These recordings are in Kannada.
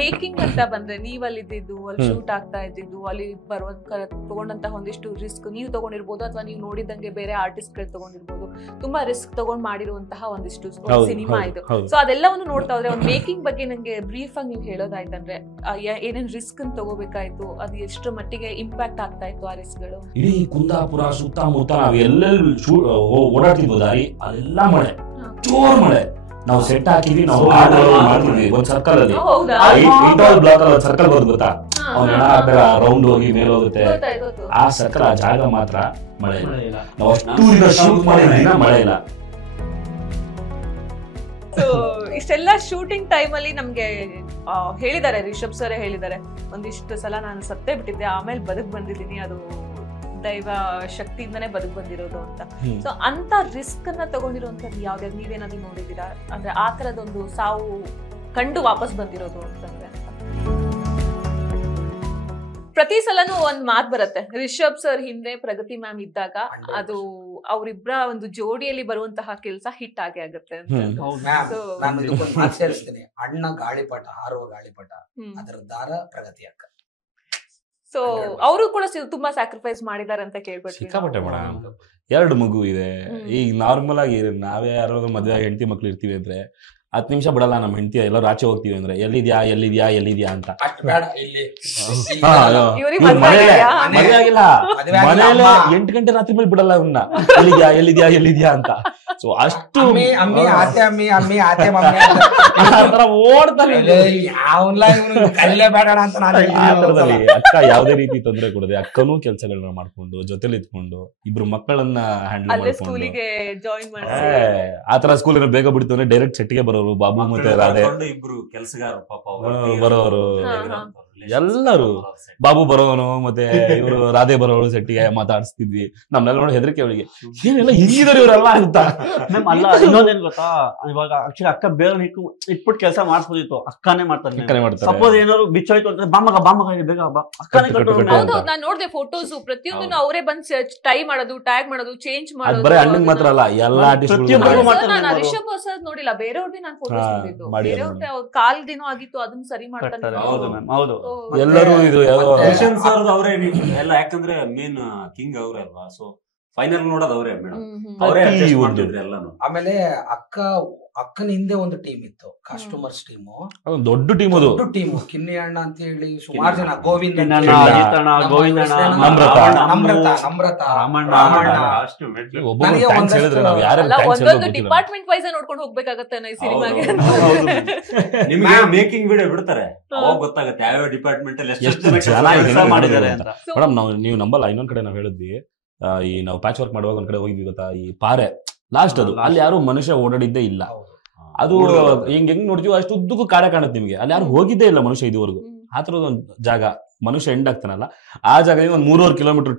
ಮೇಕಿಂಗ್ ಅಂತ ಬಂದ್ರೆ ನೀವ್ ಅಲ್ಲಿ ಇದ್ದಿದ್ದು, ಅಲ್ಲಿ ಶೂಟ್ ಆಗ್ತಾ ಇದ್ದಿದ್ದು, ಅಲ್ಲಿ ತಗೊಂಡಂತಹ ಒಂದಿಷ್ಟು ರಿಸ್ಕ್ ನೀವು ತಗೊಂಡಿರ್ಬೋದು, ಅಥವಾ ನೀವು ನೋಡಿದಂಗೆ ಬೇರೆ ಆರ್ಟಿಸ್ಟ್ ಗಳು ತಗೊಂಡಿರ್ಬೋದು. ತುಂಬಾ ರಿಸ್ಕ್ ತಗೊಂಡ್ ಮಾಡಿರುವಂತಹ ಒಂದಿಷ್ಟು ಸಿನಿಮಾ ಇದು. ಸೊ ಅದೆಲ್ಲವನ್ನು ನೋಡ್ತಾ ಹೋದ್ರೆ ಒಂದು ಮೇಕಿಂಗ್ ಬಗ್ಗೆ ನಂಗೆ ಬ್ರೀಫ್ ಆಗಿ ನೀವು ಹೇಳೋದಾಯ್ತಂದ್ರೆ ಏನೇನ್ ರಿಸ್ಕ್ ತಗೋಬೇಕಾಯ್ತು, ಅದು ಎಷ್ಟು ಮಟ್ಟಿಗೆ ಇಂಪ್ಯಾಕ್ಟ್ ಆಗ್ತಾ ಇತ್ತು ಆ ರಿಸ್ಕ್ ಗಳು? ಇಡೀ ಕುಂದಾಪುರ ಸುತ್ತಮುತ್ತ ನಾವು ಎಲ್ಲೆಲ್ಲಿ ಓಡಾಡ್ತಿದ್ವು ದಾರಿ ಅಲ್ಲೆಲ್ಲ ಮಳೆ, ಜೋರ್ ಮಳೆ. ನಾವು ಸೆಟ್ ಹಾಕಿದ್ವಿ, ನಾವು ಮಾಡ್ತಿದ್ವಿ ಒಂದ್ ಸರ್ಕಲ್ ಅಲ್ಲಿ ಬ್ಲಾಕ್ ಅಲ್ಲಿ ಸರ್ಕಲ್ ಬರೋದು ಗೊತ್ತಾ, ರೌಂಡ್ ಹೋಗಿ ಮೇಲೆ ಹೋಗುತ್ತೆ ಆ ಸರ್ಕಲ್. ಆ ಜಾಗ ಮಾತ್ರ ಮಳೆ ಇಲ್ಲ. ನಾವು ಅಷ್ಟು ಶೂಟ್ ಮಾಡಿದ ಮಳೆ ಇಲ್ಲ. ಸೊ ಇಷ್ಟೆಲ್ಲ ಶೂಟಿಂಗ್ ಟೈಮ್ ಅಲ್ಲಿ ನಮ್ಗೆ ಹೇಳಿದ್ದಾರೆ, ರಿಷಬ್ ಸರ್ ಹೇಳಿದ್ದಾರೆ, ಒಂದಿಷ್ಟು ಸಲ ನಾನು ಸತ್ತೇ ಬಿಟ್ಟಿದ್ದೆ, ಆಮೇಲೆ ಬದುಕ್ ಬಂದಿದ್ದೀನಿ, ಅದು ದೈವ ಶಕ್ತಿಯಿಂದನೇ ಬದುಕ್ ಬಂದಿರೋದು ಅಂತ. ಸೊ ಅಂತ ರಿಸ್ಕ್ ಅನ್ನ ತಗೊಂಡಿರುವಂತದ್ದು ಯಾವ್ದು ನೀವೇನಾದ್ರು ನೋಡಿದೀರಾ? ಅಂದ್ರೆ ಆ ತರದೊಂದು ಸಾವು ಕಂಡು ವಾಪಸ್ ಬಂದಿರೋದು ಅಂತಂದ್ರೆ ಪ್ರತಿ ಸಲನೂ ಒಂದ್ ಮಾತು ಬರುತ್ತೆ, ರಿಷಬ್ ಸರ್ ಹಿಂದೆ ಪ್ರಗತಿ ಮ್ಯಾಮ್ ಇದ್ದಾಗ ಅದು ಅವರಿಬ್ಬರ ಒಂದು ಜೋಡಿಯಲ್ಲಿ ಬರುವಂತಹ ಕೆಲಸ ಹಿಟ್ ಆಗೇ ಆಗುತ್ತೆ ಅಂತ. ಸೇರಿಸ್ತೀನಿ, ಅಣ್ಣ ಗಾಳಿಪಟ, ಹಾರುವ ಗಾಳಿಪಟ, ಅದರ ದಾರ ಪ್ರಗತಿ ಅಕ್ಕ. ಸೊ ಅವರು ಕೂಡ ತುಂಬಾ ಸ್ಯಾಕ್ರಿಫೈಸ್ ಮಾಡಿದಾರೆ ಅಂತ ಕೇಳ್ಬಿಟ್ಟು. ಸಿಕ್ಕಾಪಟ್ಟೆ ಮೇಡಮ್, 2 ಮಗು ಇದೆ. ಈಗ ನಾರ್ಮಲ್ ಆಗಿ ನಾವೇ ಯಾರೋ ಮದ್ವೆ ಆಗಿ ಹೆಂಡತಿ ಮಕ್ಳು ಇರ್ತೀವಿ ಅಂದ್ರೆ 10 ನಿಮಿಷ ಬಿಡಲ್ಲ ನಮ್ಮ ಹೆಂಡತಿ, ಎಲ್ಲರೂ ಆಚೆ ಹೋಗ್ತೀವಿ ಅಂದ್ರೆ ಎಲ್ಲಿದ್ಯಾ ಅಂತ. ಮದುವೆ ಆಗಿಲ್ಲ, ಮನೇಲೆ 8 ಗಂಟೆ ರಾತ್ರಿ ಮೇಲೆ ಬಿಡಲ್ಲ ಅವನ್ನ, ಎಲ್ಲಿದ್ಯಾ ಅಂತ. ಸೊ ಅಷ್ಟು ಓಡ್ತಾರೆ. ಅಕ್ಕ ಯಾವ್ದೇ ರೀತಿ ತೊಂದರೆ ಕೊಡದೆ ಅಕ್ಕನೂ ಕೆಲ್ಸಗಳನ್ನ ಮಾಡ್ಕೊಂಡು ಜೊತೆಲಿ ಇದ್ಕೊಂಡು ಇಬ್ರು ಮಕ್ಕಳನ್ನ ಹ್ಯಾಂಡಲ್ ಮಾಡ್ಕೊಂಡು ಆತರ ಸ್ಕೂಲ್ ಬೇಗ ಬಿಡ್ತು ಅಂದ್ರೆ ಡೈರೆಕ್ಟ್ ಸೆಟ್ಗೆ ಬರೋರು ಬಾಬು ಮತ್ತೆ ರಾಧೆ, ಇಬ್ರು ಕೆಲಸಗಾರರು ಪಾಪ ಬರೋರು ಎಲ್ಲರೂ. ಬಾಬು ಬರೋನು ಮತ್ತೆ ಇವರು ರಾಧೆ ಬರೋರು ಸೆಟ್ಟಿಗೆ ಮಾತಾಡಿಸ್ತಿದ್ವಿ. ನಮ್ನೆಲ್ಲ ನೋಡಿ ಹೆದರಿಕೆ ಅವಳಿಗೆ, ಏನೆಲ್ಲ ಹಿಂಗಿದಾರೆ ಇವರೆಲ್ಲ ಅಂತ. ಅಲ್ಲ ಇನ್ನೊಂದೇನ್ ಗೊತ್ತಾ, ಇವಾಗ ಆಕ್ಚುಲಿ ಅಕ್ಕ ಬೇರೆ ಇಟ್ಬಿಟ್ಟು ಕೆಲಸ ಮಾಡಿಸ್ಬೋದಿತ್ತು, ಅಕ್ಕನೇ ಮಾಡ್ತಾರೆ. ಸಪೋಸ್ ಏನಾದ್ರು ಬಿಚ್ಚೋಯ್ತು ಅಂತ ಬಾಮಗ ಬೇಗ ಅಕ್ಕನೇ ಕಟ್ಟೋದು. ನಾನ್ ನೋಡ್ದೆ ಫೋಟೋಸ್, ಪ್ರತಿಯೊಂದು ಅವರೇ ಬಂದ್ ಟೈ ಮಾಡೋದು, ಟ್ಯಾಗ್ ಮಾಡೋದು, ಚೇಂಜ್ ಮಾಡೋದು. ಬರೀ ಅಣ್ಣಂಗ್ ಮಾತ್ರ ಅಲ್ಲ, ಎಲ್ಲಾ ರಿಷಬ್ ಸರ್ ನೋಡಿಲ್ಲ, ಬೇರೆಯವ್ರದ್ದು ನಾನು ಫೋಟೋಸ್ ನೋಡಿದ್ದು, ಬೇರೆಯವ್ರದ್ದು ಕಾಲ್ ದಿನ ಆಗಿತ್ತು, ಅದನ್ನ ಸರಿ ಮಾಡ್ತಾರೆ. ಎಲ್ಲರೂ ಇದು ಅವರೇ ಎಲ್ಲ, ಯಾಕಂದ್ರೆ ಮೇನ್ ಕಿಂಗ್ ಅವರೇ ಅಲ್ವಾ. ಸೊ ಫೈನಲ್ ನೋಡೋದು ಅವರೇ ಮೇಡಮ್, ಅವರೇ ಎಲ್ಲಾನು. ಆಮೇಲೆ ಅಕ್ಕನ ಹಿಂದೆ ಒಂದು ಟೀಮ್ ಇತ್ತು, ಕಸ್ಟಮರ್ಸ್ ಟೀಮು, ದೊಡ್ಡ ಟೀಮ್, ಅದು ಟೀಮ್. ಕಿನ್ನಿ ಅಣ್ಣ ಅಂತ ಹೇಳಿ ಸುಮಾರು ಜನ, ಗೋವಿಂದ, ಒಂದೊಂದು ಡಿಪಾರ್ಟ್ಮೆಂಟ್ ವೈಸ್ ನೋಡ್ಕೊಂಡು ಹೋಗ್ಬೇಕಾಗತ್ತೆ ಈ ಸಿನಿಮಾಗೆ. ನಿಮ್ಗೆ ಮೇಕಿಂಗ್ ವಿಡಿಯೋ ಬಿಡ್ತಾರೆ, ಅವಾಗ ಗೊತ್ತಾಗುತ್ತೆ ಯಾವ ಡಿಪಾರ್ಟ್ಮೆಂಟ್ ಅಲ್ಲಿ ಎಷ್ಟು ಮಾಡಿದ್ದಾರೆ ಅಂತ. ಮೇಡಮ್ ನೀವು ನಂಬಲ್ಲ, ಇನ್ನೊಂದ್ ಕಡೆ ನಾವ್ ಹೇಳಿದ್ವಿ, ಈ ನಾವು ಪ್ಯಾಚ್ ವರ್ಕ್ ಮಾಡುವಾಗ ಒಂದ್ ಕಡೆ ಹೋಗಿದ್ವಿ ಗೊತ್ತಾ, ಈ ಪಾರೆ ಲಾಸ್ಟ್ ಅದು, ಅಲ್ಲಿ ಯಾರು ಮನುಷ್ಯ ಓಡಾಡಿದ್ದೇ ಇಲ್ಲ. ಅದು ಹೆಂಗ್ ನೋಡ್ತೀವಿ ಅಷ್ಟು ಉದ್ದಕ್ಕೂ ಕಾಡೆ ಕಾಣುತ್ತೆ ನಿಮ್ಗೆ, ಅಲ್ಲಿ ಯಾರು ಹೋಗಿದ್ದೇ ಇಲ್ಲ ಮನುಷ್ಯ ಇದುವರೆಗೂ. ಆ ತರದ ಒಂದು ಜಾಗ, ಮನುಷ್ಯ ಎಂಡ್ ಆಗ್ತಾನಲ್ಲ ಆ ಜಾಗದಿಂದ ಒಂದು 3.5 ಕಿಲೋಮೀಟರ್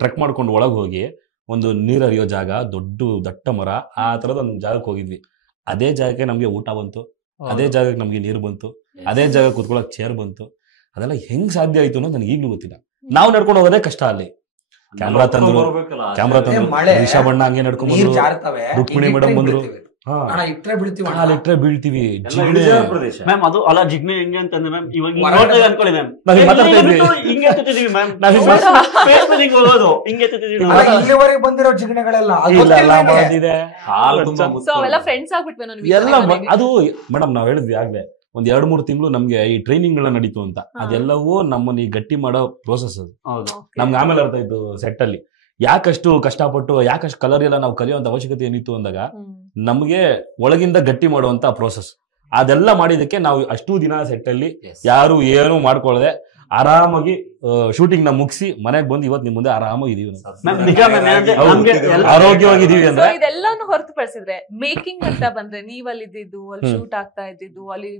ಟ್ರೆಕ್ ಮಾಡ್ಕೊಂಡು ಒಳಗೆ ಹೋಗಿ ಒಂದು ನೀರ್ ಹರಿಯೋ ಜಾಗ, ದೊಡ್ಡ ದಟ್ಟ ಮರ, ಆ ತರದ ಒಂದು ಜಾಗಕ್ಕೆ ಹೋಗಿದ್ವಿ. ಅದೇ ಜಾಗಕ್ಕೆ ನಮ್ಗೆ ಊಟ ಬಂತು, ಅದೇ ಜಾಗಕ್ಕೆ ನಮ್ಗೆ ನೀರು ಬಂತು, ಅದೇ ಜಾಗ ಕುತ್ಕೊಳಕ್ ಚೇರ್ ಬಂತು. ಅದೆಲ್ಲ ಹೆಂಗ್ ಸಾಧ್ಯ ಆಯ್ತು ಅನ್ನೋದು ನನಗೆ ಈಗ್ಲೂ ಗೊತ್ತಿಲ್ಲ. ನಾವು ನಡ್ಕೊಂಡು ಹೋಗೋದೇ ಕಷ್ಟ. ಅಲ್ಲಿ ಕ್ಯಾಮ್ರಾ ತಂದ್ರು, ರಿಷಬ್ ಅಣ್ಣ ಹಂಗೆ ನಡ್ಕೊಂಡ್ ಬಂದ್ರು, ರುಕ್ಮಿಣಿ ಮೇಡಮ್ ಬಂದ್ರು, ಇಟ್ರೆ ಬೀಳ್ತೀವಿ. ಮ್ಯಾಮ್ ಅದು ಅಲ್ಲ, ಜಿಗ್ನೆ ಹೆಂಗೆ ಅಂತಂದ್ರೆ ಮ್ಯಾಮ್, ಇವಾಗ ಅನ್ಕೊಳ್ಳಿ ಮ್ಯಾಮ್, ಹಿಂಗೆ ಎತ್ತಿದೀವಿ ಮ್ಯಾಮ್, ಹೋಗೋದು ಹಿಂಗೆ ಎತ್ತಿದೀವಿ. ಇಲ್ಲಿವರೆಗೆ ಬಂದಿರೋ ಜಿಗ್ನೆಗಳೆಲ್ಲ ಎಲ್ಲ ಅದು ಮೇಡಮ್ ನಾವ್ ಹೇಳಿದ್ವಿ ಆಗ್ಲೇ, ಒಂದ್ 2-3 ತಿಂಗಳು ನಮ್ಗೆ ಈ ಟ್ರೈನಿಂಗ್ ಗಳನ್ನ ನಡೀತು ಅಂತ. ಅದೆಲ್ಲವೂ ನಮ್ಮನ್ನ ಈ ಗಟ್ಟಿ ಮಾಡೋ ಪ್ರೋಸೆಸ್ ಅದು. ನಮ್ಗೆ ಆಮೇಲೆ ಅರ್ಥ ಆಯ್ತು ಸೆಟ್ ಅಲ್ಲಿ ಯಾಕಷ್ಟು ಕಷ್ಟಪಟ್ಟು, ಯಾಕಷ್ಟು ಕಲರ್ ಎಲ್ಲ ನಾವು ಕಲಿಯುವಂತ ಅವಶ್ಯಕತೆ ಏನಿತ್ತು ಅಂದಾಗ ನಮ್ಗೆ ಒಳಗಿಂದ ಗಟ್ಟಿ ಮಾಡುವಂತ ಪ್ರೋಸೆಸ್. ಅದೆಲ್ಲ ಮಾಡಿದಕ್ಕೆ ನಾವು ಅಷ್ಟು ದಿನ ಸೆಟ್ ಅಲ್ಲಿ ಯಾರು ಏನು ಮಾಡ್ಕೊಳ್ಳದೆ ಆರಾಮಾಗಿ ಶೂಟಿಂಗ್ ನ ಮುಗಿಸಿ ಮನೆಗೆ ಬಂದು ಇವತ್ತು ನಿಮ್ ಮುಂದೆ ಆರಾಮಾಗಿದೀವಿ, ಆರೋಗ್ಯವಾಗಿದೀವಿ ಅಂದ್ರೆ. ಇದೆಲ್ಲಾನು ಹೊರತುಪಡಿಸಿದ್ರೆ ಮೇಕಿಂಗ್ ಅಂತ ಬಂದ್ರೆ ನೀವ್ ಅಲ್ಲಿ ಇದ್ದಿದ್ದು, ಅಲ್ಲಿ ಶೂಟ್ ಆಗ್ತಾ ಇದ್ದಿದ್ದು, ಅಲ್ಲಿ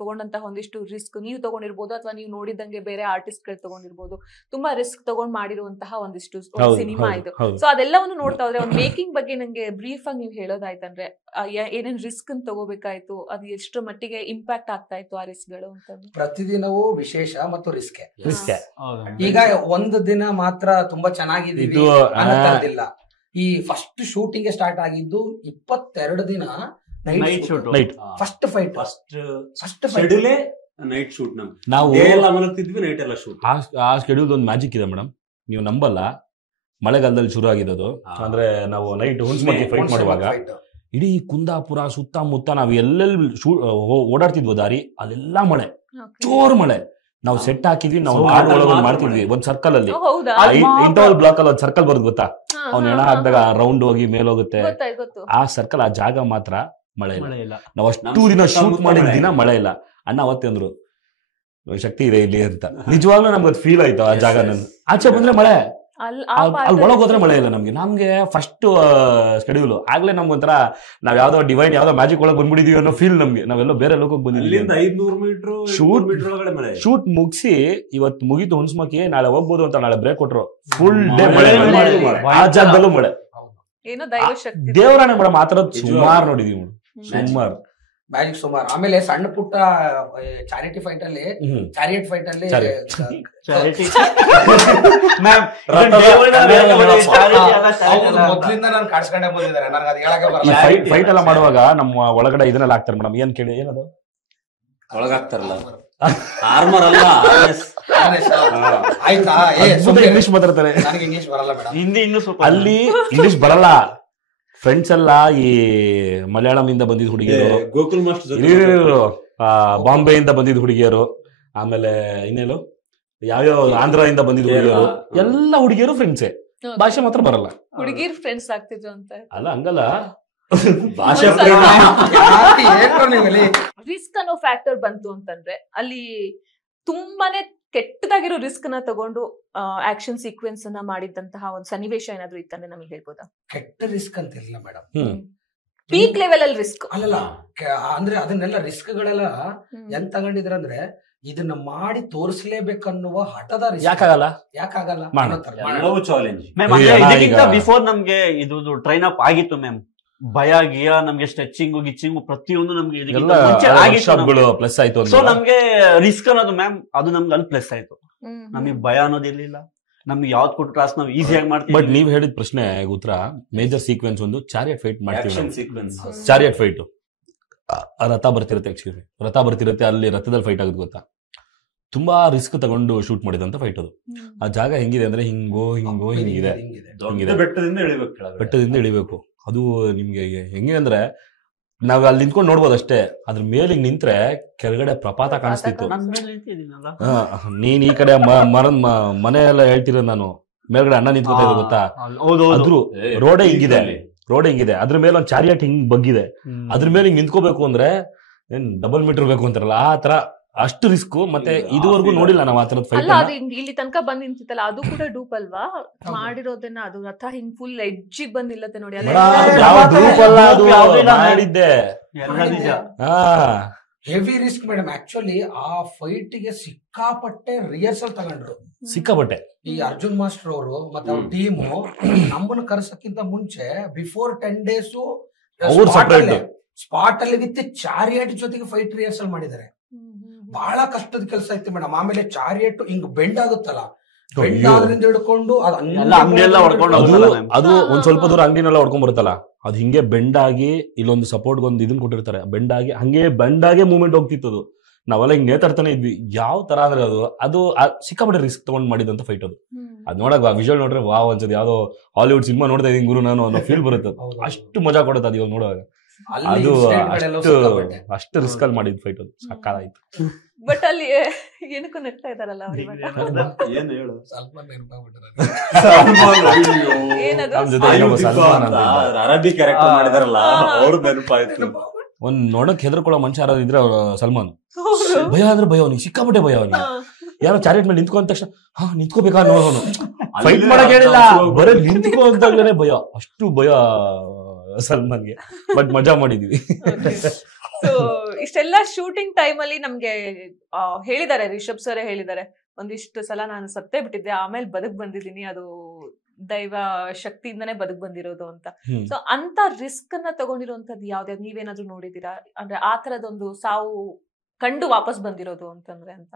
ತಗೊಂಡಂತಹ ಒಂದಿಷ್ಟು ರಿಸ್ಕ್ ನೀವು ತಗೊಂಡಿರ್ಬೋದು, ಅಥವಾ ನೀವು ನೋಡಿದಂಗೆ ಬೇರೆ ಆರ್ಟಿಸ್ಟ್ ಗಳು ತಗೊಂಡಿರ್ಬೋದು. ತುಂಬಾ ರಿಸ್ಕ್ ತಗೊಂಡ್ ಮಾಡಿರುವಂತಹ ಒಂದಿಷ್ಟು ಸಿನಿಮಾ ಇದು. ಸೊ ಅದೆಲ್ಲವನ್ನು ನೋಡ್ತಾ ಹೋದ್ರೆ ಒಂದು ಮೇಕಿಂಗ್ ಬಗ್ಗೆ ನಂಗೆ ಬ್ರೀಫ್ ಆಗಿ ನೀವು ಹೇಳೋದಾಯ್ತಂದ್ರೆ ಏನೇನ್ ರಿಸ್ಕ್ ತಗೋಬೇಕಾಯ್ತು, ಅದು ಎಷ್ಟು ಮಟ್ಟಿಗೆ ಇಂಪ್ಯಾಕ್ಟ್ ಆಗ್ತಾ ಇತ್ತು ಆ ರಿಸ್ಕ್ ಗಳು ಅಂತ? ಪ್ರತಿದಿನವೂ ವಿಶೇಷ ಮತ್ತು ರಿಸ್ಕ್. ಈಗ ಒಂದು ದಿನ ಮಾತ್ರ ತುಂಬಾ ಚೆನ್ನಾಗಿದ್ದೀವಿ ಅನ್ನೋದಿಲ್ಲ. ಈ ಫಸ್ಟ್ ಶೂಟಿಂಗ್ ಸ್ಟಾರ್ಟ್ ಆಗಿದ್ದು 22 ದಿನ night shoot, first fight, first night shoot ನಾವು ಎಲ್ಲ ಮಲಗ್ತಿದ್ವಿ, ನೈಟ್ ಎಲ್ಲ ಶೂಟ್. ಆ ಶೆಡ್ಯೂಲ್ ಒಂದು ಮ್ಯಾಜಿಕ್ ಇದೆ ಮೇಡಮ್, ನೀವು ನಂಬಲ್ಲ. ಮಳೆಗಾಲದಲ್ಲಿ ಶುರು ಆಗಿರೋದು ಅಂದ್ರೆ ನಾವು ನೈಟ್ ಹುಣ್ಸ್ಮಕ್ಕಿ ಫೈಟ್ ಮಾಡುವಾಗ ಇಡೀ ಕುಂದಾಪುರ ಸುತ್ತಮುತ್ತ ನಾವು ಎಲ್ಲೆಲ್ಲಿ ಓಡಾಡ್ತಿದ್ವೋ ದಾರಿ ಅಲ್ಲೆಲ್ಲ ಮಳೆ, ಜೋರ್ ಮಳೆ. ನಾವು ಸೆಟ್ ಹಾಕಿದ್ವಿ, ನಾವು ಮಾಡ್ತಿದ್ವಿ ಒಂದ್ ಸರ್ಕಲ್ ಅಲ್ಲಿ, ಇಂಟರ್ವಲ್ ಬ್ಲಾಕ್ ಅಲ್ಲಿ ಒಂದ್ ಸರ್ಕಲ್ ಬರೋದು ಗೊತ್ತಾ, ಅವ್ನ ಹೆಣ ಹಾಕಿದಾಗ ರೌಂಡ್ ಹೋಗಿ ಮೇಲ್ ಹೋಗುತ್ತೆ. ಆ ಸರ್ಕಲ್, ಆ ಜಾಗ ಮಾತ್ರ ಮಳೆ ಇಲ್ಲ. ನಾವು ಅಷ್ಟು ದಿನ ಶೂಟ್ ಮಾಡಿದ ದಿನ ಮಳೆ ಇಲ್ಲ. ಅಣ್ಣ ಅವತ್ತೇ ಅಂದ್ರು ಶಕ್ತಿ ಇದೆ ಇಲ್ಲಿ ಅಂತ. ನಿಜವಾಗ್ಲೂ ನಮ್ಗೆ ಅದು ಫೀಲ್ ಆಯ್ತು. ಆ ಜಾಗ ಆಚೆ ಬಂದ್ರೆ ಮಳೆ, ಅಲ್ಲಿ ಒಳಗೆ ಹೋದ್ರೆ ಮಳೆ ಇಲ್ಲ. ನಮ್ಗೆ ಫಸ್ಟ್ ಶೆಡ್ಯೂಲ್ ಆಗ್ಲೇ ನಮ್ಗೊಂಥರ ನಾವ್ ಯಾವ್ದೋ ಡಿವೈನ್ ಯಾವ್ದೋ ಮ್ಯಾಜಿಕ್ ಒಳಗೆ ಬಂದ್ಬಿಟ್ಟಿದೀವಿ ಅನ್ನೋ ಫೀಲ್ ನಮ್ಗೆ. ನಾವೆಲ್ಲೋ ಬೇರೆ ಲೋಕಕ್ಕೆ ಬಂದಿದ್ದೀವಿ. 500 ಮೀಟರ್ ಶೂಟ್ ಮುಗಿಸಿ ಇವತ್ತು ಮುಗೀತು ಹುಣ್ಸ್ಮಕ್ಕಿ, ನಾಳೆ ಹೋಗ್ಬೋದು ಅಂತ ನಾಳೆ ಬ್ರೇಕ್ ಕೊಟ್ರು. ಫುಲ್ ಡೇ ಮಳೆ, ಆ ಜಾಗದಲ್ಲೂ ಮಳೆ. ದೇವರಾಣೆ ಮೇಡಮ್, ಆ ತರದ್ ಸುಮಾರು ನೋಡಿದೀವಿ ಮೇಡಮ್, ಸುಮಾರು ಮ್ಯಾಜಿಕ್ ಸುಮಾರು. ಆಮೇಲೆ ಸಣ್ಣ ಪುಟ್ಟ ಚಾರಿಟಿ ಫೈಟ್ ಅಲ್ಲಿ, ಚಾರಿಯಟ್ ಫೈಟ್ ಅಲ್ಲಿ ಮೊದ್ಲಿಂದ ನಾನು ಕಾಡ್ಸ್ಕೊಂಡೇ ಬಂದಿದ್ದಾರೆ. ನನಗೆ ಅದು ಹೇಳಕ್ಕೆ ಬರಲ್ಲ. ಫೈಟ್ ಎಲ್ಲ ಮಾಡುವಾಗ ನಮ್ಮ ಒಳಗಡೆ ಇದನ್ನೆಲ್ಲ ಹಾಕ್ತಾರೆ ಮೇಡಮ್. ಏನ್ ಕೇಳಿ, ಏನದು ಒಳಗಾಗ್ತಾರಲ್ಲ, ಆರ್ಮರ್ ಅಲ್ಲ, ಆಯ್ತಾ? ಇಂಗ್ಲಿಷ್ ಮಾತಾಡ್ತಾರೆ, ನನಗೆ ಇಂಗ್ಲಿಷ್ ಬರಲ್ಲ ಮೇಡಮ್. ಹಿಂದಿ ಇನ್ನೂ ಸ್ವಲ್ಪ. ಅಲ್ಲಿ ಇಂಗ್ಲಿಷ್ ಬರಲ್ಲ. ಫ್ರೆಂಡ್ಸ್ ಎಲ್ಲ ಈ ಮಲಯಾಳಂ ಇಂದ ಬಂದಿದ್ ಹುಡುಗಿಯರು, ಗೋಕುಲ್ ಮಾಸ್ಟರ್ ಬಾಂಬೆ ಇಂದ ಬಂದಿದ್ ಹುಡುಗಿಯರು, ಆಮೇಲೆ ಇನ್ನೇನು ಯಾವ್ಯಾವ ಆಂಧ್ರ ಇಂದ ಬಂದಿದ್ ಹುಡುಗಿಯರು, ಎಲ್ಲ ಹುಡುಗಿಯರು ಫ್ರೆಂಡ್ಸೇ. ಭಾಷೆ ಮಾತ್ರ ಬರಲ್ಲ. ಹುಡುಗಿರ್ ಫ್ರೆಂಡ್ಸ್ ಆಗ್ತಿದ್ರು ಅಂತ ಅಲ್ಲ, ಹಂಗಲ್ಲ, ಭಾಷೆ ರಿಸ್ಕ್ ಅನ್ನೋ ಫ್ಯಾಕ್ಟರ್ ಬಂತು ಅಂತಂದ್ರೆ ಅಲ್ಲಿ ತುಂಬಾನೇ ಕೆಟ್ಟದಾಗಿರೋ ರಿಸ್ಕ್ ನ ತಗೊಂಡು ಆಕ್ಷನ್ ಸೀಕ್ವೆನ್ಸ್ ಅನ್ನ ಮಾಡಿದಂತಹ ಒಂದು ಸನ್ನಿವೇಶ ಏನಾದ್ರು ಇತ್ತಂದ್ರೆ ನಮಗೆ ಹೇಳ್ಬೋದಾ? ಕೆಟ್ಟ ರಿಸ್ಕ್ ಅಂತ ಇಲ್ಲ ಮೇಡಮ್, ಪೀಕ್ ಲೆವೆಲ್ ಅಲ್ಲಿ ರಿಸ್ಕ್ ಅಲ್ಲಲ್ಲ. ಅಂದ್ರೆ ಅದನ್ನೆಲ್ಲ ರಿಸ್ಕ್ ಗಳೆಲ್ಲ ಎಂತ ತಗೊಂಡಿದ್ರಂದ್ರೆ ಇದನ್ನ ಮಾಡಿ ತೋರಿಸಲೇಬೇಕನ್ನುವ ಹಠದ ರಿಸ್ಕ್. ಯಾಕಾಗಲ್ಲ ಚಾಲೆಂಜ್. ಇದಕ್ಕಿಂತ ಬಿಫೋರ್ ನಮ್ಗೆ ಇದು ಟ್ರೈನ್ ಅಪ್ ಆಗಿತ್ತು ಮ್ಯಾಮ್. ಭಯ ಗಿಯ ನಮ್ಗೆ ಸ್ಟ್ರೆಚಿಂಗು ಗಿಚ್ಚಿಂಗು ಪ್ರತಿಯೊಂದು ನಮ್ಗೆ ಪ್ಲಸ್ ಆಯ್ತು. ಸೊ ನಮ್ಗೆ ರಿಸ್ಕ್ ಅನ್ನೋದು ಮ್ಯಾಮ್ ಅದು ನಮ್ಗೆ ಅಲ್ಲಿ ಪ್ಲಸ್ ಆಯ್ತು. ನಮಗೆ ಭಯ ಅನ್ನೋದು ಇರ್ಲಿಲ್ಲ. ನಮ್ಗೆ ಯಾವ್ದು ಕೊಟ್ಟು ಕ್ಲಾಸ್ ನಾವು ಈಸಿಯಾಗಿ ಮಾಡ್ತೀವಿ. ಬಟ್ ನೀವ್ ಹೇಳಿದ ಪ್ರಶ್ನೆ ಉತ್ತರ ಮೇಜರ್ ಸೀಕ್ವೆನ್ಸ್ ಒಂದು ಚಾರಿಯಟ್ ಫೈಟ್ ಮಾಡ್ತೀವಿ. ಸೀಕ್ವೆನ್ಸ್ ಚಾರಿಯಟ್ ಫೈಟ್ ರಥ ಬರ್ತಿರುತ್ತೆ, ಅಲ್ಲಿ ರಥದಲ್ಲಿ ಫೈಟ್ ಆಗೋದು ಗೊತ್ತಾ. ತುಂಬಾ ರಿಸ್ಕ್ ತಗೊಂಡು ಶೂಟ್ ಮಾಡಿದಂತ ಫೈಟ್ ಅದು. ಆ ಜಾಗ ಹೆಂಗಿದೆ ಅಂದ್ರೆ ಹಿಂಗಿದೆ, ಬೆಟ್ಟದಿಂದ ಇಳಿಬೇಕು. ಅದು ನಿಮ್ಗೆ ಹೆಂಗೆ ಅಂದ್ರೆ ನಾವ್ ಅಲ್ಲಿ ನಿಂತ್ಕೊಂಡು ನೋಡ್ಬೋದು ಅಷ್ಟೇ. ಅದ್ರ ಮೇಲೆ ನಿಂತ್ರೆ ಕೆಳಗಡೆ ಪ್ರಪಾತ ಕಾಣಿಸ್ತಿತ್ತು. ನೀನ್ ಈ ಕಡೆ ಮನೆ ಎಲ್ಲ ಹೇಳ್ತಿರೋ, ನಾನು ಮೇಲ್ಗಡೆ ಅಣ್ಣ ನಿಂತ್ಕೊತಾ ಇದ್ದೆ ಗೊತ್ತಾ. ಅದ್ರ ರೋಡೇ ಹಿಂಗಿದೆ, ಅದ್ರ ಮೇಲೆ ಒಂದ್ ಚಾರಿಯಟ್ ಹಿಂಗ್ ಬಗ್ಗಿದೆ. ಅದ್ರ ಮೇಲೆ ಹಿಂಗ್ ನಿಂತ್ಕೋಬೇಕು ಅಂದ್ರೆ ಏನ್ ಡಬಲ್ ಮೀಟರ್ ಬೇಕು ಅಂತಾರಲ್ಲ, ಆ ತರ ಅಷ್ಟು ರಿಸ್ಕ್. ಮತ್ತೆ ಇದುವರೆಗೂ ನೋಡಿಲ್ಲ ನಾವು ಆ ತರದ ಫೈಟ್. ಅದು ಇಲ್ಲಿ ತನಕ ಬಂದ್ ನಿಂತಿತ್ತಲ್ಲ, ಅದು ಕೂಡ ಡೂಪ್ ಅಲ್ವಾ ಮಾಡಿರೋದನ್ನ? ಅದು ರಥ ಹಿಂಗ್ ಫುಲ್ ಎಡ್ಜಿಗ್ ಬಂದ್ ನಿಲ್ಲತ್ತೆ ನೋಡಿ. Heavy risk madam. ಆಕ್ಚುಲಿ ಆ ಫೈಟ್ ಗೆ ಸಿಕ್ಕಾಪಟ್ಟೆ ರಿಹರ್ಸಲ್ ತಗೊಂಡ್ರು, ಸಿಕ್ಕಾಪಟ್ಟೆ. ಈ ಅರ್ಜುನ್ ಮಾಸ್ಟರ್ ಅವರು ಮತ್ತೆ ಅವ್ರ ಟೀಮು ನಮ್ಮನ್ನ ಕರ್ಸಕ್ಕಿಂತ ಮುಂಚೆ ಬಿಫೋರ್ 10 days ಸ್ಪಾಟ್ ಅಲ್ಲಿ ವಿತ್ ಚಾರಿಯಟ್ ಜೊತೆಗೆ ಫೈಟ್ ರಿಹರ್ಸಲ್ ಮಾಡಿದ್ದಾರೆ. ಬಹಳ ಕಷ್ಟದ ಕೆಲಸ ಐತಿ ಮೇಡಮ್. ಆಮೇಲೆ ಚಾರಿಯಟ್ ಹಿಂಗ್ ಬೆಂಡ್ ಆಗುತ್ತಲ್ಲ, ಬೆಂಡ್ ಆದ್ರಿಂದ ಹಿಡ್ಕೊಂಡು ಅದು ಒಂದ್ ಸ್ವಲ್ಪ ದೂರ ಅಂಗಡಿನೆಲ್ಲ ಹೊಡ್ಕೊಂಡ್ ಬರುತ್ತಲ್ಲ, ಅದು ಹಿಂಗೆ ಬೆಂಡ್ ಆಗಿ ಇಲ್ಲೊಂದು ಸಪೋರ್ಟ್ ಒಂದು ಇದನ್ನ ಕೊಟ್ಟಿರ್ತಾರೆ, ಬೆಂಡ್ ಆಗಿ ಹಂಗೆ ಮೂವ್ಮೆಂಟ್ ಹೋಗ್ತಿತ್ತು. ಅದು ನಾವೆಲ್ಲ ಹಿಂಗ್ ನೇತಾಡ್ತಾನೆ ಇದ್ವಿ. ಯಾವ ತರ ಅಂದ್ರೆ ಅದು ಸಿಕ್ಕಾಪಟ್ಟೆ ರಿಸ್ಕ್ ತಗೊಂಡ್ ಮಾಡಿದಂತ ಫೈಟ್ ಅದು. ಅದ್ ನೋಡಕ್ ವಿಜುವಲ್ ನೋಡ್ರೆ ವಾವ್ ಅನ್ಸೋದು. ಯಾವ್ದೋ ಹಾಲಿವುಡ್ ಸಿನಿಮಾ ನೋಡ್ತಾ ಇದೀನಿ ಗುರು ನಾನು ಅನ್ನೋ ಫೀಲ್ ಬರುತ್ತೆ. ಅಷ್ಟು ಮಜಾ ಕೊಡುತ್ತೆ ಅದು ಇವಾಗ ನೋಡುವಾಗ. ಅದು ಅಷ್ಟು ರಿಸ್ಕ್ ಅಲ್ಲಿ ಮಾಡಿದ್ ಫೈಟ್ ಅದು, ಸಕ್ಕತ್ತಾಯ್ತು. ಬಟ್ ಅಲ್ಲಿ ಏನಕ್ಕೂ ನಗ್ತಾ ಇದಾರಲ್ಲ ಅರಬಿ ಕ್ಯಾರೆಕ್ಟರ್ ಮಾಡಿದಾರಲ್ಲ, ಅವ್ರ ನೆನಪಾಯ್ತು. ಒಂದ್ ನೋಡಕ್ ಹೆದರ್ಕೊಳ್ಳೋ ಮನುಷ್ಯ ಯಾರಾದ್ರು ಇದ್ರೆ ಸಲ್ಮಾನ್. ಭಯ ಅಂದ್ರೆ ಭಯ ಅವನಿಗೆ, ಸಿಕ್ಕಾಪಟ್ಟೆ ಭಯ ಅವನಿಗೆ. ಯಾರೋ ಚಾರಿಯಟ್ ಮೇಲೆ ನಿಂತ್ಕೊಂಡ ತಕ್ಷಣ ನಿಂತ್ಕೋಬೇಕಾ ನೋಡೋನು, ಫೈಟ್ ಮಾಡಕ್ ಹೇಳಿಲ್ಲ, ಬರೀ ನಿಂತ್ಕೋ ಅಂತಾಗ್ಲೇನೆ ಭಯ. ಅಷ್ಟು ಭಯ ಸಲ್ಮಾನ್ಗೆ. ಬಟ್ ಮಜಾ ಮಾಡಿದೀವಿ. ಸೊ ಇಷ್ಟೆಲ್ಲ ಶೂಟಿಂಗ್ ಟೈಮ್ ಅಲ್ಲಿ ನಮ್ಗೆ ಹೇಳಿದ್ದಾರೆ, ರಿಷಬ್ ಸರ್ ಹೇಳಿದ್ದಾರೆ, ಒಂದಿಷ್ಟು ಸಲ ನಾನು ಸತ್ತೇ ಬಿಟ್ಟಿದ್ದೆ, ಆಮೇಲೆ ಬದುಕ್ ಬಂದಿದ್ದೀನಿ, ಅದು ದೈವ ಶಕ್ತಿಯಿಂದನೇ ಬದುಕ್ ಬಂದಿರೋದು ಅಂತ. ಸೊ ಅಂತ ರಿಸ್ಕ್ ಅನ್ನ ತಗೊಂಡಿರೋಂಥದ್ದು ಯಾವ್ದಾವ್ದು ನೀವೇನಾದ್ರೂ ನೋಡಿದೀರಾ? ಅಂದ್ರೆ ಆ ತರದೊಂದು ಸಾವು ಕಂಡು ವಾಪಸ್ ಬಂದಿರೋದು ಅಂತಂದ್ರೆ ಅಂತ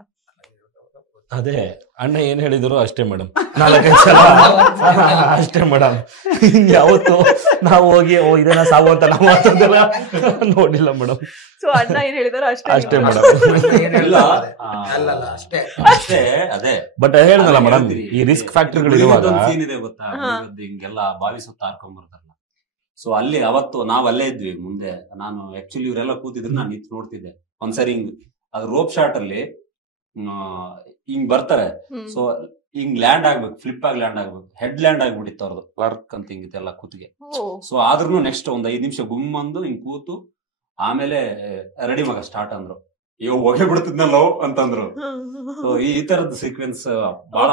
ಅದೇ ಅಣ್ಣ ಏನ್ ಹೇಳಿದ್ರು ಅಷ್ಟೇ ಮೇಡಮ್, 4-5 ಸಲ ಅಷ್ಟೇ ಮೇಡಮ್. ಯಾವತ್ತು ನಾವು ಹೋಗಿ ಇದೇನ ಸಾವು ಅಂತ ನಾವು ನೋಡಿಲ್ಲ ಮೇಡಮ್. ಸೊ ಅಣ್ಣ ಏನ್ ಹೇಳಿದಾರೋ ಅಷ್ಟೇ ಮೇಡಮ್. ಅಷ್ಟೇ ಅದೇ. ಬಟ್ ಹೇಳಿದ್ನಲ್ಲ ಮೇಡಮ್, ಈ ರಿಸ್ಕ್ ಫ್ಯಾಕ್ಟರ್ಗಳು ಇರುವಾಗ ಸೀನ್ ಇದೆ ಗೊತ್ತಾ, ಹಿಂಗೆಲ್ಲ ಬಾವಿ ಸುತ್ತ ಹಾರ್ಕೊಂಡ್ ಬರ್ತಾರಲ್ಲ. ಸೊ ಅಲ್ಲಿ ಅವತ್ತು ನಾವ್ ಅಲ್ಲೇ ಇದ್ವಿ ಮುಂದೆ. ನಾನು ಆಕ್ಚುಲಿ ಇವರೆಲ್ಲ ಕೂತಿದ್ರು, ನಾನು ನಿಂತು ನೋಡ್ತಿದ್ದೆ. ಒಂದ್ಸರಿ ಹಿಂಗ್ ಅದು ರೋಪ್ ಶಾಟ್ ಅಲ್ಲಿ ಹಿಂಗ್ ಬರ್ತಾರೆ. ಸೊ ಹಿಂಗ್ ಲ್ಯಾಂಡ್ ಆಗ್ಬೇಕು, ಫ್ಲಿಪ್ ಆಗಿ ಲ್ಯಾಂಡ್ ಆಗ್ಬೇಕು, ಹೆಡ್ ಲ್ಯಾಂಡ್ ಆಗ್ಬಿಟ್ಟಿತ್ತು ಅವ್ರದ್ದು ವರ್ಕ್ ಅಂತ ಹಿಂಗಿತ್ತೆಲ್ಲ ಕೂತಿಗೆ. ಸೊ ಆದ್ರೂ ನೆಕ್ಸ್ಟ್ ಒಂದ್ 5 ನಿಮಿಷ ಗುಮ್ಮಂದು ಹಿಂಗ್ ಕೂತು ಆಮೇಲೆ ರೆಡಿ ಮಗ ಸ್ಟಾರ್ಟ್ ಅಂದ್ರು. ಹೋಗೇ ಬಿಡ್ತಿದ್ನಲ್ಲ ಅಂತಂದ್ರು. ಸೊ ಈ ತರದ ಸೀಕ್ವೆನ್ಸ್ ಬಹಳ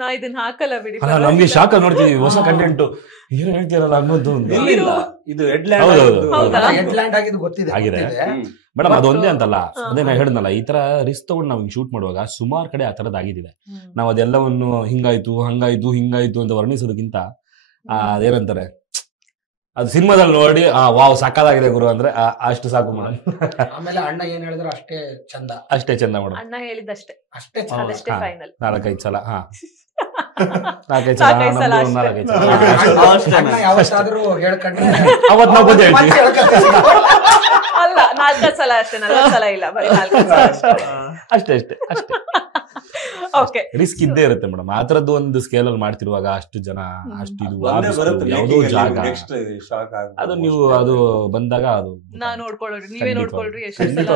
ನಾ ಇದನ್ನ ಹಾಕಲ್ಲ ಬಿಡಿ. ನಮ್ಗೆ ಶಾಕ್ ಆಗಿ ನೋಡ್ತೀವಿ ಹೊಸ ಕಂಟೆಂಟ್ ಏನ್ ಹೇಳ್ತೀರಲ್ಲ ಅನ್ನೋದು. ಇದು ಹೆಡ್ ಲ್ಯಾಂಡ್ ಆಗಿದ್ದು ಗೊತ್ತಿದೆ ಮೇಡಮ್. ಅದೊಂದೇ ಅಂತಲ್ಲ, ಅದೇ ನಾ ಹೇಳಿದ್ನಲ್ಲ, ಈ ತರ ರಿಸ್ಕ್ ತಗೊಂಡು ನಾವು ಶೂಟ್ ಮಾಡುವಾಗ ಸುಮಾರು ಕಡೆ ಆ ತರದ್ ಆಗಿದಿದೆ. ನಾವ್ ಅದೆಲ್ಲವನ್ನು ಹಿಂಗಾಯ್ತು ಹಂಗಾಯ್ತು ಹಿಂಗಾಯ್ತು ಅಂತ ವರ್ಣಿಸೋದಕ್ಕಿಂತ ಅದೇನಂತಾರೆ, ಅದು ಸಿನಿಮಾದಲ್ಲಿ ನೋಡಿ ವಾವ್ ಸಾಕಾಗಿದೆ ಗುರು ಅಂದ್ರೆ ಅಷ್ಟು ಸಾಕು ಮೇಡಮ್. ಆಮೇಲೆ ಅಣ್ಣ ಏನ್ ಹೇಳಿದ್ರು ಅಷ್ಟೇ ಚಂದ ಮೇಡಮ್. ಅಣ್ಣ ಹೇಳಿದಷ್ಟೇ ಅಷ್ಟೇ ಫೈನಲ್. 4-5 ಸಲ 4-5 ಸಲ ಅಣ್ಣ ಯಾವತ್ತಾದ್ರೂ ಹೇಳ್ಕೊಂಡ್ರೆ ಅವತ್ ನಾವು ಬಂದು ಹೇಳ್ತೀವಿ. ಅಲ್ಲ 4 ಸಲ ಅಷ್ಟೇ, 40 ಸಲ ಇಲ್ಲ, ಬರೀ 4 ಸಲ ಅಷ್ಟೇ. ಓಕೆ, ರಿಸ್ಕ್ ಇದ್ದೇ ಇರುತ್ತೆ ಮೇಡಮ್. ಆ ತರದ್ದು ಒಂದು ಸ್ಕೇಲ್ ಅಲ್ಲಿ ಮಾಡ್ತಿರುವಾಗ ಅಷ್ಟು ಜನ ಅಷ್ಟು ಇದು ಯಾವುದೋ ಜಾಗ ಅದು ನೀವು ಅದು ಬಂದಾಗ ಅದು ನಾ ನೋಡ್ಕೊಳ್ಳೋರಿ, ನೀವೇ ನೋಡ್ಕೊಳ್ರಿ ಎಷ್ಟು ಸಲ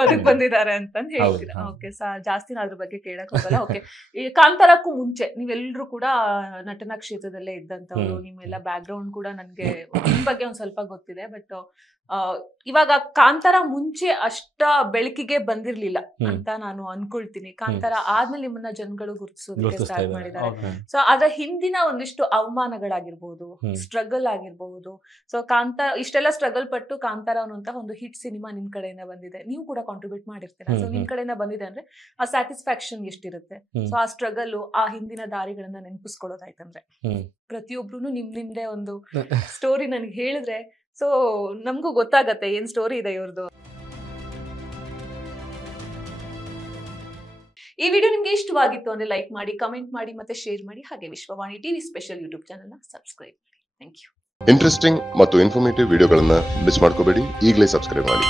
ಬದುಕ್ ಬಂದಿದ್ದಾರೆ ಅಂತ ಹೇಳ್ತೀರಾ. ಓಕೆ, ಜಾಸ್ತಿ ಅದ್ರ ಬಗ್ಗೆ ಕೇಳಕ್ ಹೋಗಲ್ಲ. ಓಕೆ, ಈ ಕಾಂತಾರಕ್ಕೂ ಮುಂಚೆ ನೀವೆಲ್ಲರೂ ಕೂಡ ನಟನಾ ಕ್ಷೇತ್ರದಲ್ಲೇ ಇದ್ದಂತವ್ರು, ನಿಮ್ಮೆಲ್ಲ ಬ್ಯಾಕ್ ಗ್ರೌಂಡ್ ಕೂಡ ನನ್ಗೆ ನಿಮ್ ಬಗ್ಗೆ ಒಂದ್ ಸ್ವಲ್ಪ ಗೊತ್ತಿದೆ. ಬಟ್ ಇವಾಗ ಕಾಂತಾರ ಮುಂಚೆ ಅಷ್ಟ ಬೆಳಕಿಗೆ ಬಂದಿರ್ಲಿಲ್ಲ ಅಂತ ನಾನು ಅನ್ಕೊಳ್ತೀನಿ. ಕಾಂತಾರ ಆದ್ಮೇಲೆ ನಿಮ್ಮನ್ನ ಜನಗಳು ಗುರುತಿಸೋದಕ್ಕೆ ಸ್ಟಾರ್ಟ್ ಮಾಡಿದ್ದಾರೆ. ಸೊ ಅದ್ರ ಹಿಂದಿನ ಒಂದಿಷ್ಟು ಅವಮಾನಗಳಾಗಿರ್ಬಹುದು, ಸ್ಟ್ರಗಲ್ ಆಗಿರ್ಬಹುದು. ಸೊ ಕಾಂತಾರ ಇಷ್ಟೆಲ್ಲ ಸ್ಟ್ರಗಲ್ ಪಟ್ಟು ಕಾಂತಾರ ಅನ್ನುವಂತ ಒಂದು ಹಿಟ್ ಸಿನಿಮಾ ನಿಮ್ ಕಡೆಯಿಂದ ಬಂದಿದೆ, ನೀವು ಕೂಡ ಕಾಂಟ್ರಿಬ್ಯೂಟ್ ಮಾಡಿರ್ತೀರಾ. ಸೊ ನಿಮ್ ಕಡೆಯಿಂದ ಬಂದಿದೆ ಅಂದ್ರೆ ಆ ಸ್ಯಾಟಿಸ್ಫ್ಯಾಕ್ಷನ್ ಎಷ್ಟಿರುತ್ತೆ. ಸೊ ಆ ಸ್ಟ್ರಗಲ್, ಆ ಹಿಂದಿನ ದಾರಿಗಳನ್ನ ನೆನಪಿಸ್ಕೊಳ್ಳೋದಾಯ್ತಂದ್ರೆ ಪ್ರತಿಯೊಬ್ರು ನಿಮ್ದೇ ಒಂದು ಸ್ಟೋರಿ ನನಗೆ ಹೇಳಿದ್ರೆ ಸೊ ನಮಗೂ ಗೊತ್ತಾಗತ್ತೆ ಏನ್ ಸ್ಟೋರಿ ಇದೆ ಇವ್ರದ್ದು. ಈ ವಿಡಿಯೋ ನಿಮ್ಗೆ ಇಷ್ಟವಾಗಿತ್ತು ಅಂದ್ರೆ ಲೈಕ್ ಮಾಡಿ, ಕಮೆಂಟ್ ಮಾಡಿ, ಮತ್ತೆ ಶೇರ್ ಮಾಡಿ. ಹಾಗೆ Vishwavani TV special YouTube channel ನ ಸಬ್ಸ್ಕ್ರೈಬ್ ಮಾಡಿ. Thank you. ಇಂಟ್ರೆಸ್ಟಿಂಗ್ ಮತ್ತು ಇನ್ಫಾರ್ಮೇಟಿವ್ ವಿಡಿಯೋಗಳನ್ನ ಮಿಸ್ ಮಾಡ್ಕೋಬೇಡಿ, ಈಗಲೇ ಸಬ್ಸ್ಕ್ರೈಬ್ ಮಾಡಿ.